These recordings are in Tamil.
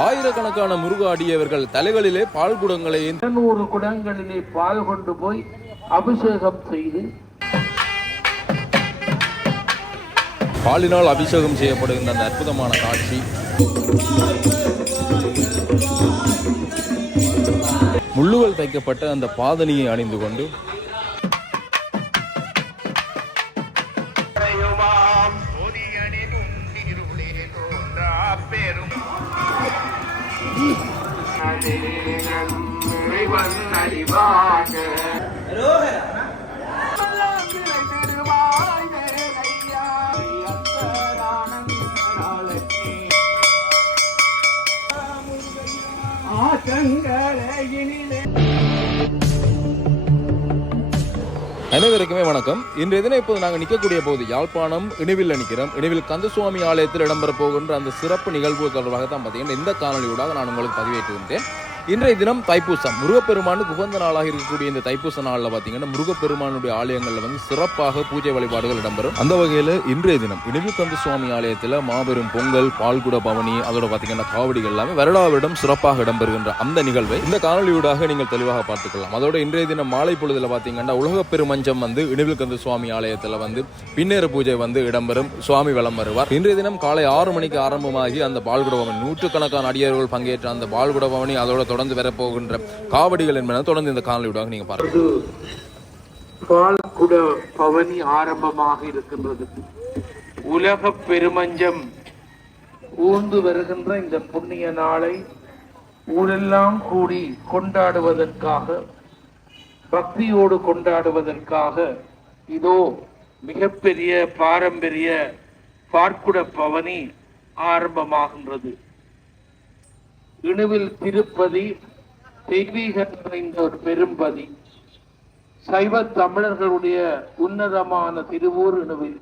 ஆயிரக்கணக்கான முருக அடியவர்கள் தலைகளிலே பால் குடங்களை 200 குடங்களிலே பால் கொண்டு போய் அபிஷேகம் செய்து பாலினால் அபிஷேகம் செய்யப்படுகின்ற அந்த அற்புதமான காட்சி. முள்ளுகள் தைக்கப்பட்ட அந்த பாதணியை அணிந்து கொண்டு அனைவருக்குமே வணக்கம். இன்றைய தினம் இப்போது நாங்கள் நிற்கக்கூடிய போது யாழ்ப்பாணம் இணுவில் நிற்கிறோம். இணுவில் கந்தசுவாமி ஆலயத்தில் இடம்பெற போகின்ற அந்த சிறப்பு நிகழ்வு தொடர்பாக தான் பார்த்தீங்கன்னா இந்த காணொலியூடாக நான் உங்களுக்கு பதிவேற்றிருந்தேன். இன்றைய தினம் தைப்பூசம், முருகப்பெருமானுக்கு உகந்த நாளாக இருக்கக்கூடிய இந்த தைப்பூச நாளில் பார்த்தீங்கன்னா முருகப்பெருமானுடைய ஆலயங்களில் வந்து சிறப்பாக பூஜை வழிபாடுகள் இடம்பெறும். அந்த வகையில் இன்றைய தினம் இணுவில் கந்தசுவாமி ஆலயத்தில் மாபெரும் பொங்கல், பால்குட பவனி, அதோட பார்த்தீங்கன்னா காவடிகள் எல்லாமே வருடாவிடம் சிறப்பாக இடம்பெறுகின்ற அந்த நிகழ்வை இந்த காணொலியூடாக நீங்கள் தெளிவாக பார்த்துக்கலாம். அதோட இன்றைய தினம் மாலை பொழுதுல பார்த்தீங்கன்னா உலக பெருமஞ்சம் வந்து இணுவில் கந்தசுவாமி ஆலயத்தில் வந்து பின்னேறு பூஜை வந்து இடம்பெறும். சுவாமி வலம் வருவார். இன்றைய தினம் காலை 6 மணிக்கு ஆரம்பமாகி அந்த பால்குட பவனி, நூற்றுக்கணக்கான அடியர்கள் பங்கேற்ற அந்த பால்குட பவனி, அதோட தொடர்ந்து வரப்போகின்ற காவடிகள் என்பதை தொடர்ந்து இந்த காணொலியூடாக நீங்க பாருங்க. பால்குட பவனி ஆரம்பமாக இருக்கின்றது. உலக பெருமஞ்சம் ஊர்ந்து வருகின்ற இந்த புண்ணிய நாளை ஊரெல்லாம் கூடி கொண்டாடுவதற்காக, பக்தியோடு கொண்டாடுவதற்காக இதோ மிகப்பெரிய பாரம்பரிய பால்குட பவனி ஆரம்பமாகின்றது. இணுவில் திருப்பதி தெய்வீக நிறைந்த ஒரு பெரும்பதி, சைவ தமிழர்களுடைய உன்னதமான திருவூர் இணுவில்.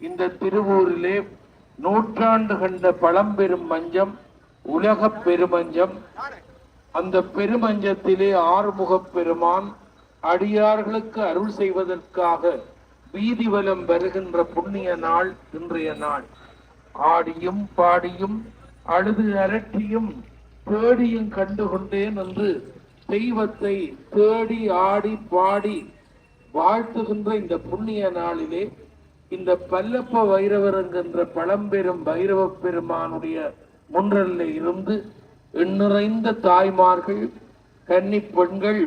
இந்த திருவூரிலே நூற்றாண்டு கண்ட பழம்பெரும் மஞ்சம் உலக பெருமஞ்சம். அந்த பெருமஞ்சத்திலே ஆறுமுகப் பெருமான் அடியார்களுக்கு அருள் செய்வதற்காக வீதி வலம் வருகின்ற புண்ணிய நாள் இன்றைய நாள். ஆடியும் பாடியும் அழுது அரட்டியும் தேடியும் கண்டுகொண்டேன் என்று தெய்வத்தை தேடி ஆடி பாடி வாழ்த்துகின்ற இந்த புண்ணிய நாளிலே இந்த பல்லப்ப வைரவர் என்கின்ற பழம்பெரும் பைரவ பெருமானுடைய முன்றலில் இருந்து எண்ணிறைந்த தாய்மார்கள், கன்னி பெண்கள்,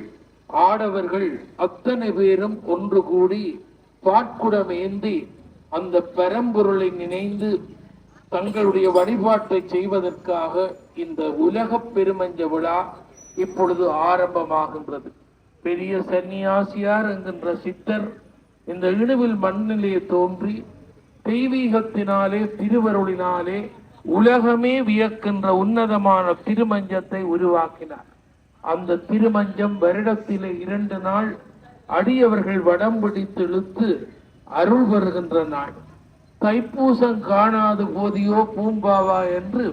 ஆடவர்கள் அத்தனை பேரும் ஒன்று கூடி பாட்குடம் ஏந்தி அந்த பரம்பொருளை நினைந்து தங்களுடைய வழிபாட்டை செய்வதற்காக இந்த உலக பெருமஞ்ச விழா இப்பொழுது ஆரம்பமாகின்றது. பெரிய சன்னியாசியார் என்கின்ற சித்தர் இந்த இணுவில் மண்ணிலே தோன்றி தெய்வீகத்தினாலே திருவருளினாலே உலகமே வியக்கின்ற உன்னதமான திருமஞ்சத்தை உருவாக்கினார். அந்த திருமஞ்சம் வருடத்திலே 2 நாள் அடியவர்கள் வடம் பிடித்து இழுத்து அருள் வருகின்ற நாள். தைப்பூசம் காணாது போதியோ பூம்பாவா என்று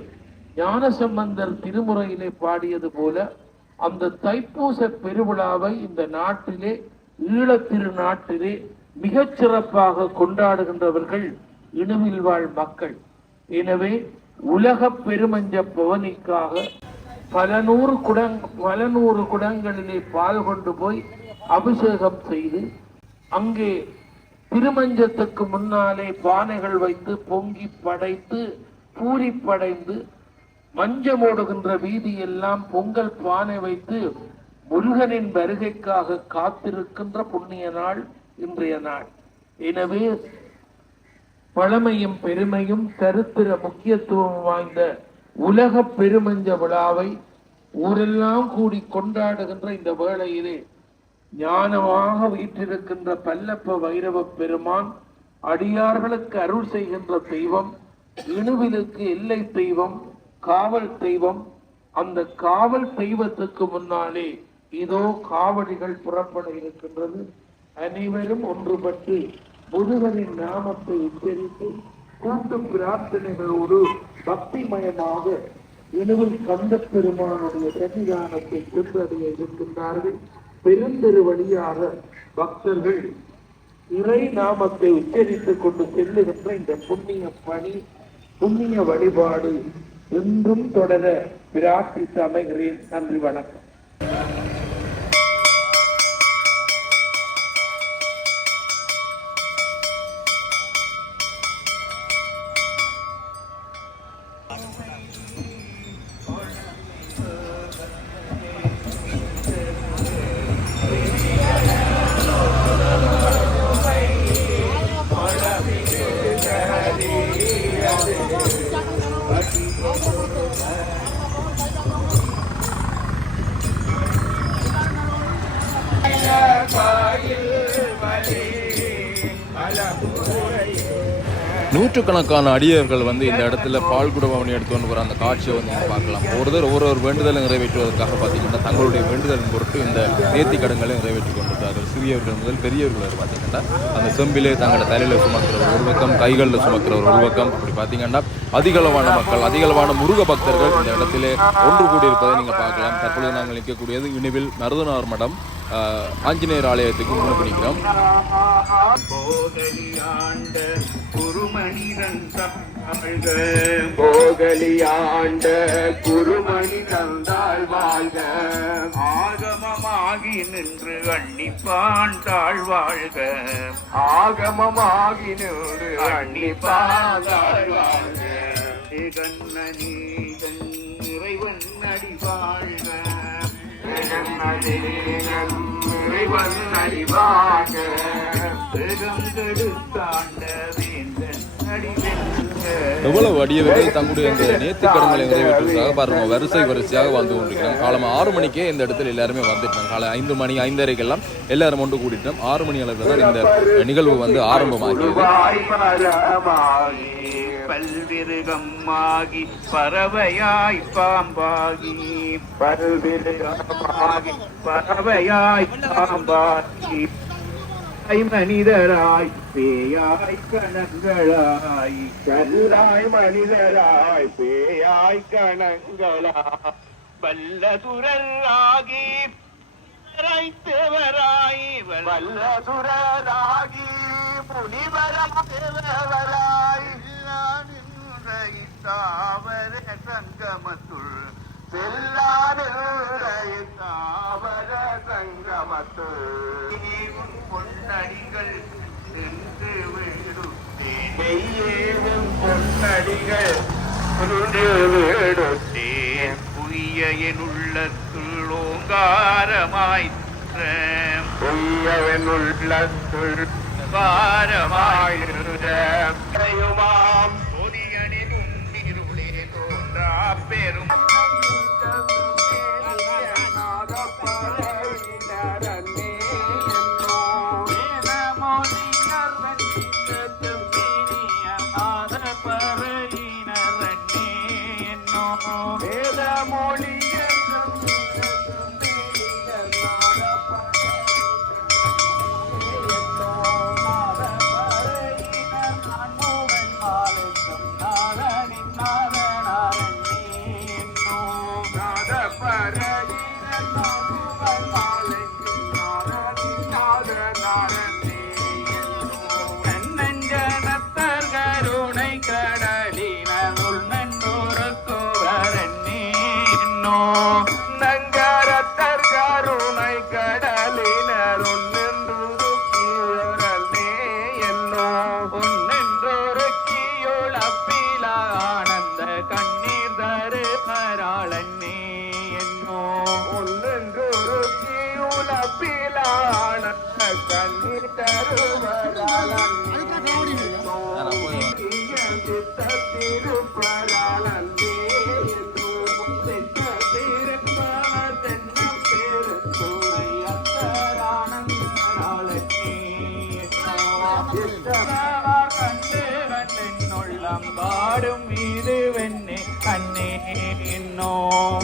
ஞானசம்பந்தர் திருமுறையிலே பாடியது போல அந்த தைப்பூச பெருவிழாவை இந்த நாட்டிலே, ஈழத்திரு நாட்டிலே மிகச் சிறப்பாக கொண்டாடுகின்றவர்கள் இணுவில் வாழ் மக்கள். எனவே உலக பெருமஞ்ச பவனிக்காக பல நூறு குடங்களிலே பால் கொண்டு போய் அபிஷேகம் செய்து அங்கே திருமஞ்சத்துக்கு முன்னாலே பானைகள் வைத்து பொங்கி படைத்து பூரி படைந்து மஞ்சமோடுகின்ற வீதி எல்லாம் பொங்கல் பானை வைத்து முருகனின் வருகைக்காக காத்திருக்கின்ற புண்ணிய நாள் இன்றைய நாள். எனவே பழமையும் பெருமையும் சரித்திர முக்கியத்துவம் வாய்ந்த உலக பெருமஞ்ச விழாவை ஊரெல்லாம் கூடி கொண்டாடுகின்ற இந்த வேளையிலே ஞானமாக வீற்றிருக்கின்ற பல்லப்ப வைரவ பெருமான் அடியார்களுக்கு அருள் செய்கின்ற தெய்வம், இணுவிலுக்கு எல்லை தெய்வம், காவல் தெய்வம். அந்த காவல் தெய்வத்துக்கு முன்னாலே இதோ காவடிகள் புறப்பட இருக்கின்றது. அனைவரும் ஒன்றுபட்டு முருகனின் நாமத்தை உச்சரித்து கூட்டு பிரார்த்தனைகளோடு பக்திமயமாக இணுவில் கந்த பெருமானுடைய சன்னிதானத்தை சென்றடைய இருக்கின்றார்கள். பெருந்தெரு வழியாக பக்தர்கள் இறை நாமத்தை உச்சரித்துக் கொண்டு செல்லுகின்ற இந்த புண்ணிய பணி, புண்ணிய வழிபாடு என்றும் தொடர பிரார்த்தித்து அமைகிறேன். நன்றி, வணக்கம். நூற்றுக்கணக்கான அடியர்கள் வந்து இந்த இடத்துல பால் குடபவனி எடுத்துக்கொண்டு வர அந்த காட்சியை வந்து நீங்கள் பார்க்கலாம். ஒவ்வொரு வேண்டுதலை நிறைவேற்றுவதற்காக பார்த்தீங்கன்னா தங்களுடைய வேண்டுதலின் பொருட்டு இந்த நேர்த்தி கடன்களை நிறைவேற்றி கொண்டிருக்கிறார்கள். சிறியவர்கள் முதல் பெரியவர்கள் வரை பார்த்தீங்கன்னா அந்த செம்பிலே தங்களோட தலையில் சுமக்கிறவர் ஒரு பக்கம், கைகளில் சுமக்கிறவர் ஒரு பக்கம், அப்படி பார்த்தீங்கன்னா அதிகளவான மக்கள், அதிகளவான முருக பக்தர்கள் இந்த இடத்திலே ஒன்று கூடியிருப்பதை நீங்கள் பார்க்கலாம். தற்பொழுது நாங்கள் நிற்கக்கூடியது இனிவில் மருதனார் மடம் ஆஞ்சநேயர் ஆலயத்துக்கு முன்பு நிற்கிறோம். போகலியாண்ட குருமணிதன் தாழ்வாழ்க, ஆகமமாகி நின்று அன்னிப்பான் தாழ்வாழ்க, ஆகமமாகி நின்று அன்னிப்பான் தாழ்வாழ்க, கண்ணனீகன் இறைவன் அடிவாழ்க, இறைவன் அடிவாழ்க, கெடுத்தாண்ட வேந்தன் எவ்வளவு அடியவர்கள் தங்களுடைய இந்த நேர்த்தி கடன்களை நிறைவேற்றுவதற்காக பாருங்க வரிசையாக வந்து கொண்டிருக்கிறோம். காலம் 6 மணிக்கே இந்த இடத்துல எல்லாருமே வந்துட்டோம். காலை 5 மணி 5:30 எல்லாரும் ஒன்று கூட்டிட்டோம். 6 மணி அளவில் தான் இந்த நிகழ்வு வந்து ஆரம்பமாகியது. பல்விருகம்மாகி பறவையாய் பாம்பாகி, பல்விருகமாகி பறவையாய் பாம்பாகி, மனிதராய் பேயாய் கணங்களாய், கல்லாய் மனிதராய் பேயாய் கணங்களாய், வல்லதுரராகி தேவராய், வல்லதுரராகி முனிவராய் தேவராய், தாவர சங்கமத்துள் தாவர சங்கமத்துள் பொன்னடிகள் சென்று விடுத்தேன், பொன்னடிகள் விடுத்தேன், புய்ய என் உள்ளத்துள் ஓங்காரமாய், புய்ய என் உள்ளத்துள் ஓங்காரமாயுமாம், பொதியணி துண்டிருளே தோன்றா பெரும்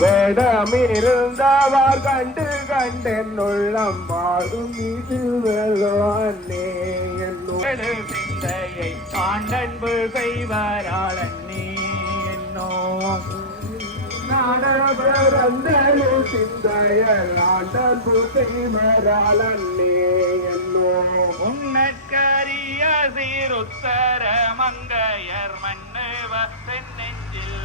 வேடமிருந்தவர் கண்டு கண்டென் உள்ளம் பாடும் இது வெள்ளே சிந்தையை ஆண்டன்பு செய்வாராளன்னே என்னோ நாடபரந்தலு சிந்தையர் ஆண்டன்பு செய்வாராளன்னே என்னோ உன்னற்கரிய சீருத்தர மங்கையர் மன்னுவ பெண்ணெஞ்சில்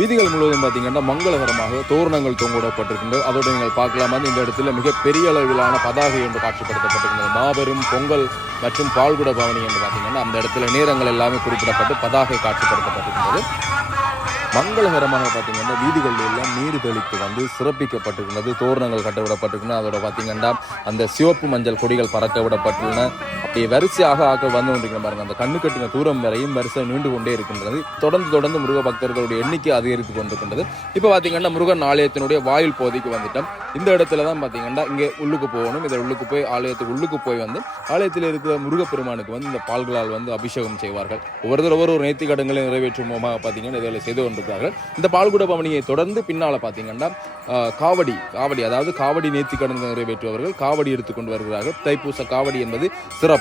வீதிகள் முழுவதும் பார்த்தீங்கன்னா மங்களகரமாக தோரணங்கள் தொங்கிடப்பட்டிருக்கின்றது. அதோடு நீங்கள் பார்க்கலாம் வந்து இந்த இடத்துல மிகப்பெரிய அளவிலான பதாகை என்று காட்சிப்படுத்தப்பட்டிருக்கிறது. மாபெரும் பொங்கல் மற்றும் பால்குட பவனி என்று பார்த்தீங்கன்னா அந்த இடத்துல நேரங்கள் எல்லாமே குறிப்பிடப்பட்டு பதாகை காட்சிப்படுத்தப்பட்டிருக்கிறது. மங்களகரமாக பார்த்தீங்கன்னா வீதிகளில் எல்லாம் நீர் தெளித்து வந்து சிறப்பிக்கப்பட்டிருக்கிறது. தோரணங்கள் கட்டவிடப்பட்டிருக்கின்றன. அதோட பார்த்தீங்கன்னா அந்த சிவப்பு மஞ்சள் கொடிகள் பறக்க விடப்பட்டுள்ளன. அப்படியே வரிசையாக ஆக்கள் வந்து கொண்டிருக்கிற பாருங்க. அந்த கண்ணு கட்டின தூரம் வரையும் வரிசை நீண்டு கொண்டே இருக்கின்றது. தொடர்ந்து முருக பக்தர்களுடைய எண்ணிக்கை அதிகரித்து கொண்டிருக்கின்றது. இப்போ பார்த்தீங்கன்னா முருகன் ஆலயத்தினுடைய வாயில் பகுதிக்கு வந்துட்டோம். இந்த இடத்துல தான் பார்த்தீங்கன்னா இங்கே உள்ளுக்கு போகணும். இதில் உள்ளுக்கு போய் ஆலயத்துக்கு உள்ளுக்கு போய் வந்து ஆலயத்தில் இருக்கிற முருகப்பெருமானுக்கு வந்து இந்த பால்களால் வந்து அபிஷேகம் செய்வார்கள். ஒவ்வொரு நேர்த்தி கடன்களை நிறைவேற்றும் மூலமாக பார்த்தீங்கன்னா இதில் செய்து கொண்டிருக்கிறார்கள். இந்த பால்குட பவனியை தொடர்ந்து பின்னால் பார்த்தீங்கன்னா காவடி அதாவது காவடி நேர்த்தி கடன் நிறைவேற்றுபவர்கள் காவடி எடுத்துக்கொண்டு வருகிறார்கள். தைப்பூச காவடி என்பது சிறப்பு.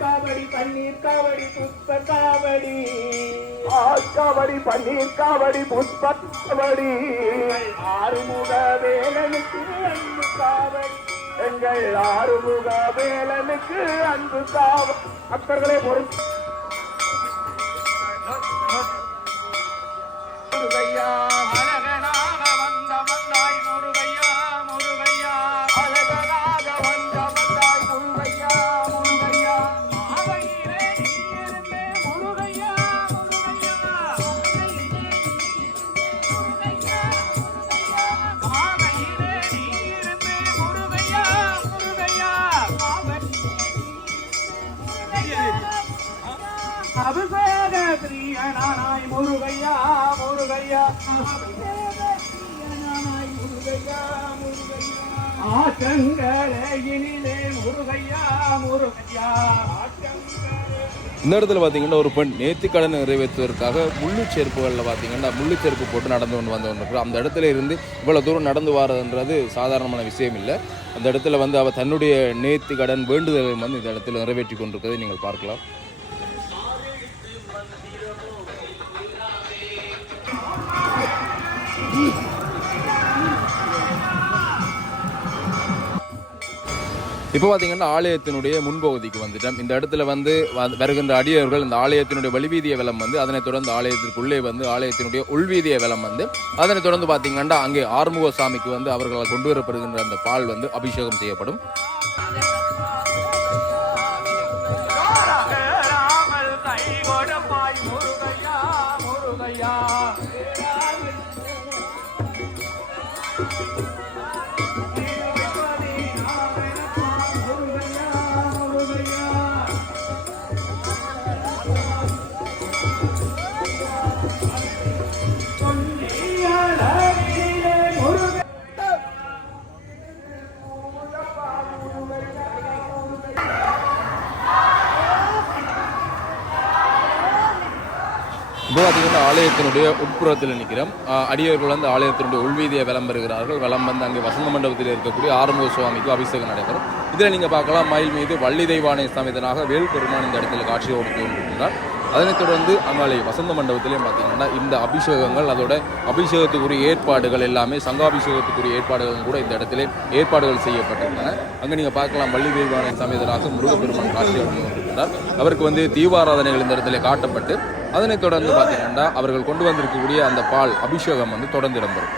காவடி பன்னீர் காவடி புஷ்ப காவடி காவடி பன்னீர் காவடி புஷ்ப காவடி ஆறுமுக வேலனுக்கு அன்பு காவடி எங்கள் ஆறுமுக வேலனுக்கு அன்பு காவடி. பக்தர்களே பொறுத்து முருகையா அழகனாக வந்த வந்தாய் முருகையா முருகையா அழகனாக வந்த வந்தாய் முருகையா முருகையா ஆவையிலே நீ இருந்தே முருகையா முருகையா ஆவையிலே நீ இருந்தே முருகையா முருகையா அபிஷேக பிரியனாய் முருகையா முருகையா முருகையா முருகையா ஆற்றங்கரையினிலே முருகையா முருகையா. இந்த இடத்துல பார்த்தீங்கன்னா ஒரு பெண் நேர்த்தி கடன் நிறைவேற்றுவதற்காக முள்ளு செருப்புகளில் பார்த்தீங்கன்னா முள்ளு செருப்பு போட்டு நடந்து கொண்டு வந்து அந்த இடத்துல இருந்து இவ்வளோ தூரம் நடந்து வரதுன்றது சாதாரணமான விஷயம் இல்லை. அந்த இடத்துல வந்து அவள் தன்னுடைய நேர்த்தி கடன் வேண்டுதலை வந்து இந்த இடத்துல நிறைவேற்றி கொண்டிருக்கிறதை நீங்கள் பார்க்கலாம். இப்போ பார்த்தீங்கன்னா ஆலயத்தினுடைய முன்பகுதிக்கு வந்துட்டோம். இந்த இடத்துல வந்து வருகின்ற அடியவர்கள் இந்த ஆலயத்தினுடைய வழிவீதிய வலம் வந்து அதனைத் தொடர்ந்து ஆலயத்திற்குள்ளே வந்து ஆலயத்தினுடைய உள்வீதிய வலம் வந்து அதனைத் தொடர்ந்து பார்த்தீங்கன்னா அங்கே ஆறுமுக சாமிக்கு வந்து அவர்களால் கொண்டு வரப்படுகின்ற அந்த பால் வந்து அபிஷேகம் செய்யப்படும். இப்போ பார்த்தீங்கன்னா ஆலயத்தினுடைய உட்புறத்தில் நிற்கிறோம். அடியவர்கள் வந்து ஆலயத்தினுடைய உள்வீதியை விளம்பருகிறார்கள். வலம் வந்து அங்கே வசந்த மண்டபத்தில் இருக்கக்கூடிய ஆறுமுக சுவாமிக்கு அபிஷேகம் நடைபெறும். இதில் நீங்கள் பார்க்கலாம் மயில் மீது வள்ளி தெய்வானை சமேதனாக வேல் பெருமான் இந்த இடத்துல காட்சி கொடுத்து கொண்டிருக்கிறார். அதனைத் தொடர்ந்து அங்காலே வசந்த மண்டபத்திலையும் பார்த்தீங்கன்னா இந்த அபிஷேகங்கள் அதோட அபிஷேகத்துக்குரிய ஏற்பாடுகள் எல்லாமே சங்காபிஷேகத்துக்குரிய ஏற்பாடுகளும் கூட இந்த இடத்துல ஏற்பாடுகள் செய்யப்பட்டிருந்தன. அங்கே நீங்கள் பார்க்கலாம் வள்ளி தெய்வானை சமேதனாக முருகப்பெருமான் காட்சி கொடுத்து கொண்டிருக்கிறார். அவருக்கு வந்து தீபாராதனைகள் இந்த இடத்துல காட்டப்பட்டு அதனைத் தொடர்ந்து பார்த்தீங்கன்னா அவர்கள் கொண்டு வந்திருக்கக்கூடிய அந்த பால் அபிஷேகம் வந்து தொடர்ந்து இடம்பெறும்.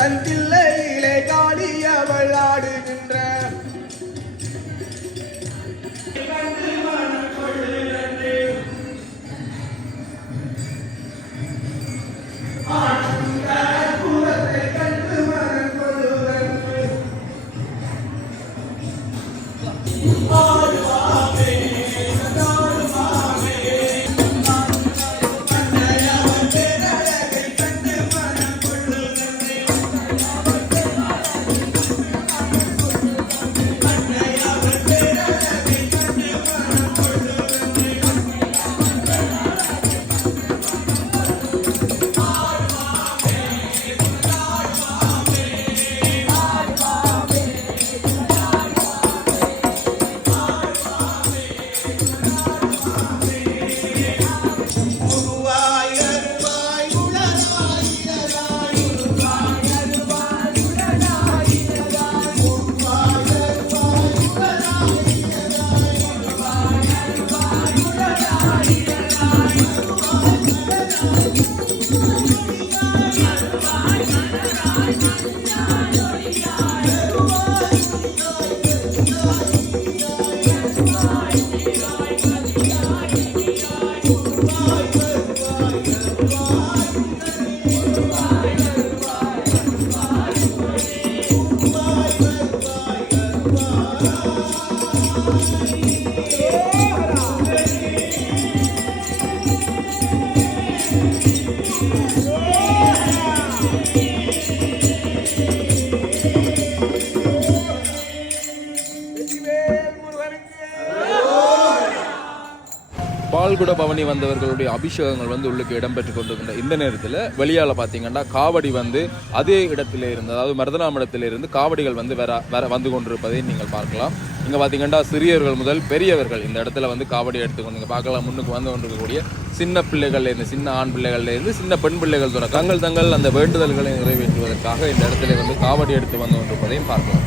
தன் தில்லையிலே காளியவள் ஆடுகின்ற பால்குட பவனி வந்தவர்களுடைய அபிஷேகங்கள் வந்து உள்ளுக்கு இடம்பெற்று கொண்டிருக்கின்ற இந்த நேரத்தில் வெளியால் பார்த்தீங்கன்னா காவடி வந்து அதே இடத்திலே இருந்து, அதாவது மருதனாமடத்திலே இருந்து காவடிகள் வந்து வேற வந்து கொண்டிருப்பதை நீங்கள் பார்க்கலாம். இங்கே பார்த்தீங்கன்னா சிறியவர்கள் முதல் பெரியவர்கள் இந்த இடத்துல வந்து காவடி எடுத்துக்கொண்டு நீங்கள் பார்க்கலாம். முன்னுக்கு வந்து கொண்டிருக்கக்கூடிய சின்ன பிள்ளைகள்லேருந்து, சின்ன ஆண் பிள்ளைகள்லேருந்து சின்ன பெண் பிள்ளைகள் தங்கள் அந்த வேண்டுதல்களை நிறைவேற்றுவதற்காக இந்த இடத்துல வந்து காவடி எடுத்து வந்து கொண்டிருப்பதையும் பார்க்கலாம்.